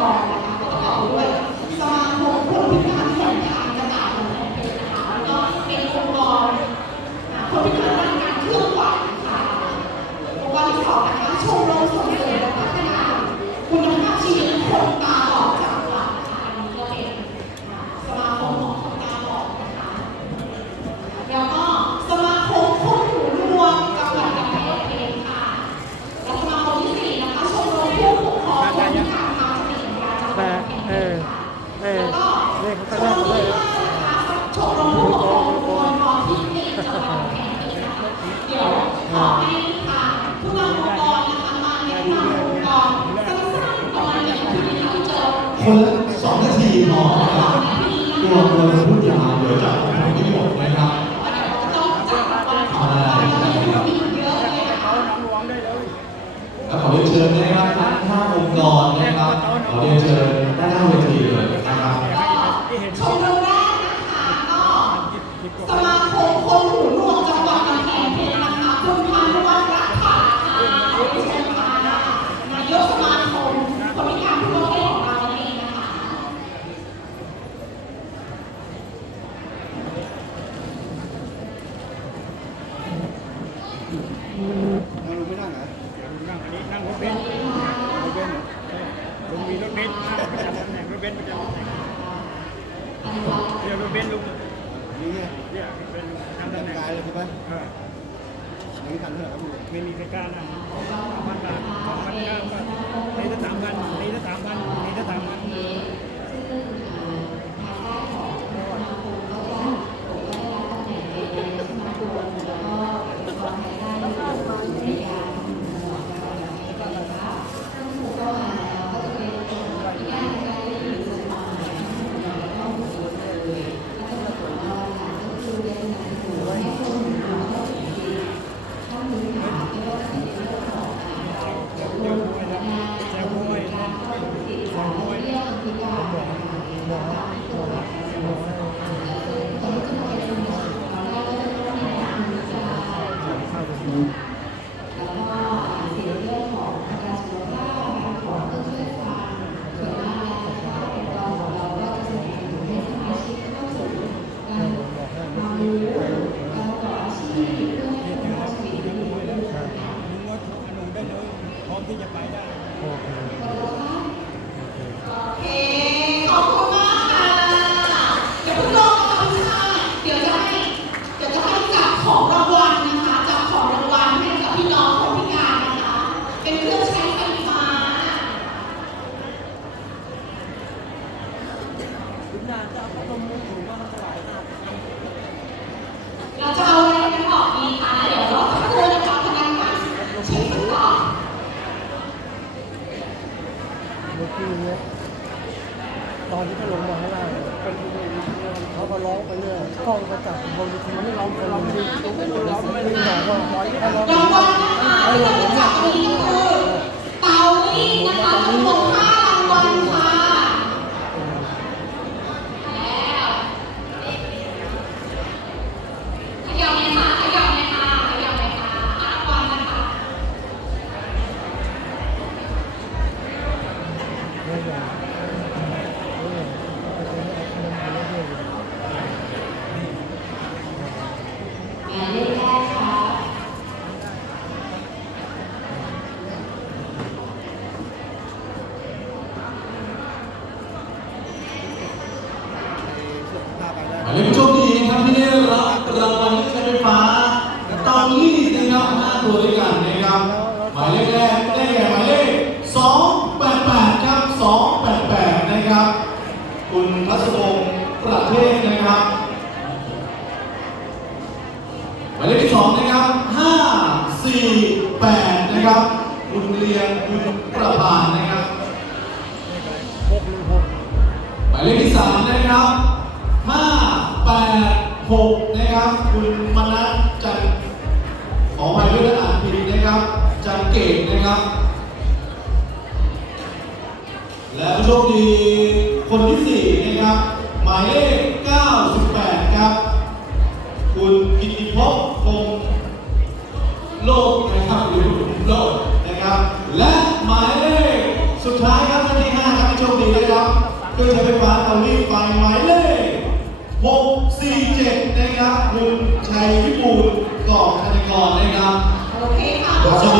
กรนะคะก็ประกอบด้วยสมาคมคนพิการแขนขาและต่าบอดแขนเป็นนะคะแล้วก็เป็นองค์กรคนพิการ คนละสองนาทีพอนะครับกลัวกลัวจะพูดยาวเดี๋ยวจะเอาไม่หมดนะครับต้องจัดวันขอเรียนะคะน้ำหลวงได้เลยแล้วขอเรียนเชิญนะครับทั้งห้าองค์กรนะครับขอเรียนเชิญด้านหน้าเวทีเลยนะครับ ชมรมแรกนะคะก็สมาคมคนหูหนวกจังหวัดกำแพงเพชรนะคะคุณพานุวัฒน์รักษาค่ะเชิญค่ะนายกสมาคมคนพิการทั่วประเทศของเราเองนะคะ นั่งลงไม่นั่งเหรอนั่งอันนี้นั่งรถเบนซ์รถเบนซ์เหรอลุงมีรถเบนซ์ประจำตำแหน่งรถเบนซ์ประจำตำแหน่งเดี๋ยวรถเบนซ์ลุงนี่ไงเนี่ยกรถเบนซ์ลุงทำแต่ตำแหน่งกายเลยใช่ไหมเอออันนี้ทันเท่าไหร่ครับลุงไม่มีใครกล้านะบ้านตาทสองพันเก้าบ้านถ้าสามพันนี่ถ้าสามพันนี่ถ้าสามพัน เดี๋ยวมวยนะแซวมวยนะแซวมวยลุงว่าหนูได้เลยพร้อมที่จะไปได้ โอเค ขอบคุณมากค่ะ เดี๋ยวพวกเราทำค่ะเดี๋ยวจะให้ เดี๋ยวจะให้จับของรางวัลนะคะจับของรางวัลให้กับพี่น้องคนพิการนะคะ เป็นเครื่องใช้ไฟฟ้า เราจะเอาอะไรกันออกดีคะ เดี๋ยวเราจะพูดนะคะพนักงานเช็คกันก่อน เมื่อกี้เนี้ยตอนที่เขาลงมาข้างล่างเนี่ยเขาก็ร้องไปเรื่อย กล้องก็จับบนเวทีไม่ร้องคนร้องดีร้องไม่ได้บอกว่าร้อยถ้าร้องรางวัลนะคะที่จะได้จับนี้ก็คือเตัวด้วยกันนะครับหมายเลขแรกได้แก่หมายเลข288ครับ288นะครับ คุณพัสพงศ์ประเทศนะครับหมายเลขที่สองนะครับ548นะครับคุณเรียนคุณประพานนะครับหมายเลขที่สามนะครับห้าแปดหกนะครับคุณมนัส นะครับ และผู้โชคดีคนที่สี่นะครับ หมายเลข 98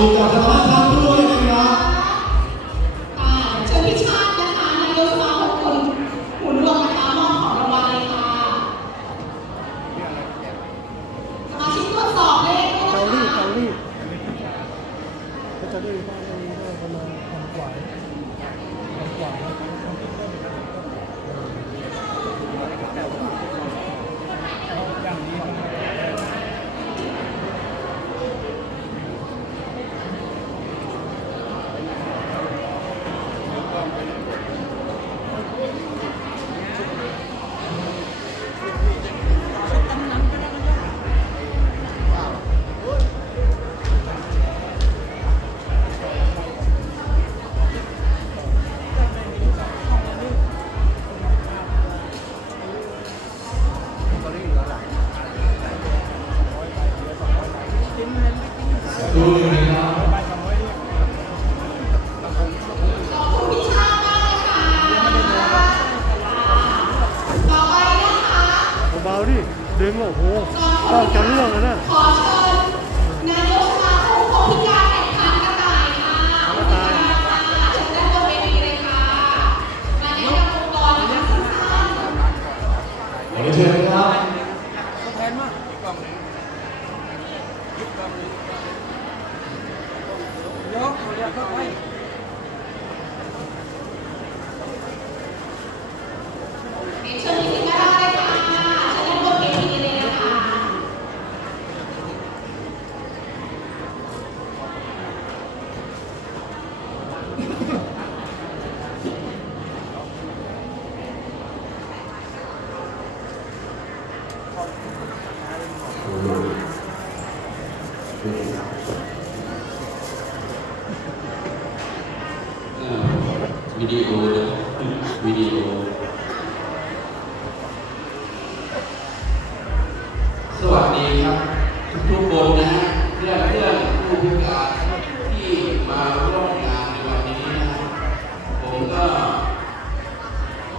ค่ะ ๆดิดึงโอ้โหก็จะร่วงแล้วนะขอเชิญนายกสมาคมคนพิการแข่งขันกระต่ายค่ะกระต่ายเชิญด้านบนเวทีเลยค่ะมาแนะนำองค์กรนะคะสั้นขอเรียนเชิญนะครับๆเรียนเชิญที่สิงห์ได้เลยค่ะเชิญด้านบนเวทีเลยนะคะ เอ่อวิ ดีโอนะวิดีโอสวัสดีครับ ทุกคนนะฮะเพื่อนเพื่อนผู้พิการที่มาร่วมงานในวันนี้นะผมก็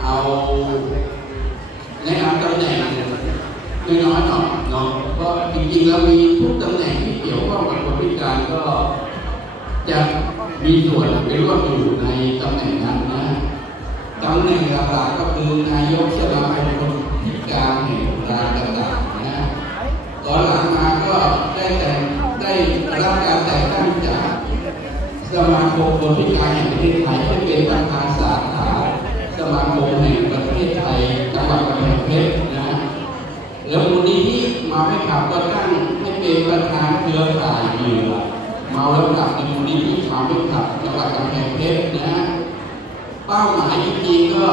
เอาแนะนำตำแหน่งน้อยๆหน่อยเนาะเพราะจริงๆแล้วมีทุกตำแหน่งที่เกี่ยวข้องกับคนพิการก็ จะมีส่วนไปร่วมอยู่ในตำแหน่งนั้นนะตำแหน่งหลักๆก็คือนายกสมาคมคนพิการแห่งรานต่างๆนะตอนหลังมาก็ได้แต่งได้รับการแต่งตั้งจากสมาคมคนพิการแห่งประเทศไทยให้เป็นประธานสาขาสมาคมแห่งประเทศไทยจังหวัดกำแพงเพชรนะแล้วมูลนิธิมาไม่ขับก็ตั้งให้เป็นประธานเครือข่ายเหยื่อ เมาแล้วขับในมูลนิธิมาไม่ขับจังหวัดกำแพงเพชรนะฮะเป้าหมายจริงๆก็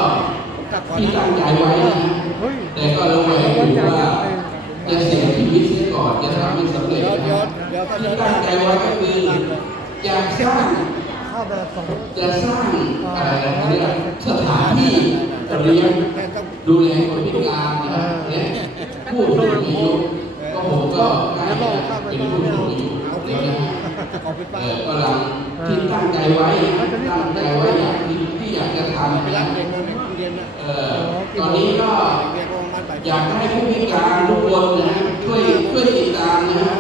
ที่ตั้งใจไว้นะฮ้ยแต่ก็ระแวงอยู่ว่าจะเสียชีวิตเสียก่อนจะทำไม่สำเร็จนะที่ตั้งใจไว้ก็คืออยากสร้างจะสร้างอะไรนะเรียกสถานที่เรียนแม่ต้องดูแลคนพิการนะและผู้สูงอายุก็ผมก็ได้เป็นผู้สูงอายุ แล้วนะเอป้าอกำลังที่ตั้งใจไว้ ตั้งใจไว้อยากที่ที่อยากจะทำไปรับเด็กมาเรียนนะเออตอนนี้ก็อยากให้ผู้พิการทุกคนนะช่วยช่วยติดตามนะฮะ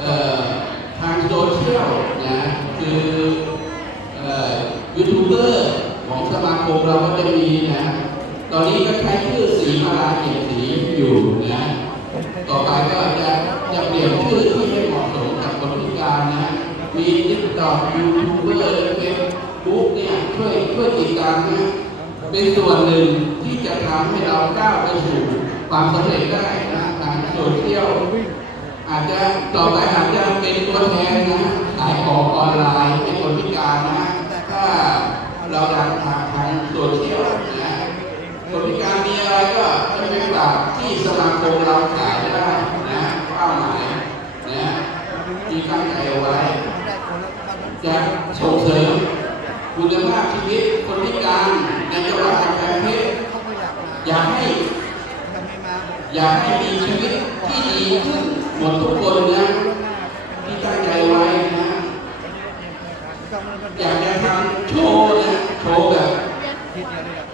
เอ่อทางโซเชียลนะคือเอ่อยูทูบเบอร์ของสมาคมเราก็จะมีนะ ตอนนี้ก็ใช้ชื่อสีมาลาเกียรติศรีอยู่นะ ต่อไปก็ ติ๊กต็อยูทูบเบอร์เฟซบุ๊กเนี่ยช่วยช่วยติดตามนะเป็นส่วนหนึ่งที่จะทำให้เราก้าวไปสู่ความสำเร็จได้นะทางโซเชียลอาจจะต่อไปอาจจะเป็นตัวแทนนะขายของออนไลน์ให้คนพิการนะถ้าเราดังทางทางโซเชียลนะคนพิการมีอะไรก็จะไปฝากที่สมาคมเราขายได้นะเป้าหมายนะที่ตั้งใจอาไว้ คุณภาพชีวิตคนพิการในจังหวัดกำแพงเพอยากให้อยากให้มีชีวิตที่ดีขึ้นหมดทุกคนนะที่ตั้งใจไว้นะอยากจะทำโชว์นะโชว์แบบ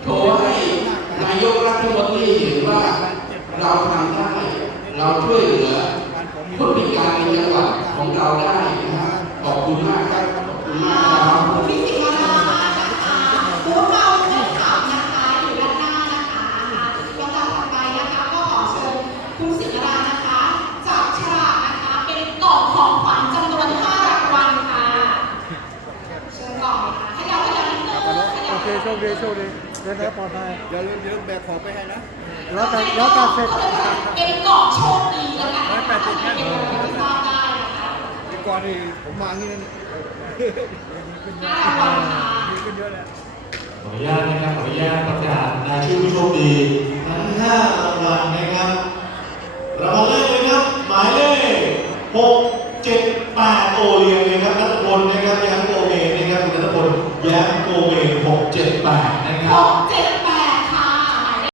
โชว์ให้นายกรัฐมนตรีเห็นว่าเราทำได้เราช่วยเหลือคนพิการในจังหวัดของเราได้นะขอบคุณมากครับขอบคุณมากครับ ดีโชคดีเดินทางปลอดภัยอย่าลืมอย่าลืมแบกของไปให้นะแล้วกันแล้วกันเสร็จเป็นกล่องโชคดีแล้วกันนะคะเป็นอะไรไม่ทราบได้นะคะดีกว่าที่ผมมาที่นั่นห้ารางวัลค่ะดีขึ้นเยอะแล้วขออนุญาตนะครับขออนุญาตประกาศรายชื่อผู้โชคดีทั้ง5รางวัลนะครับรางวัลแรกนะครับหมายเลข6 7 8โอเลียง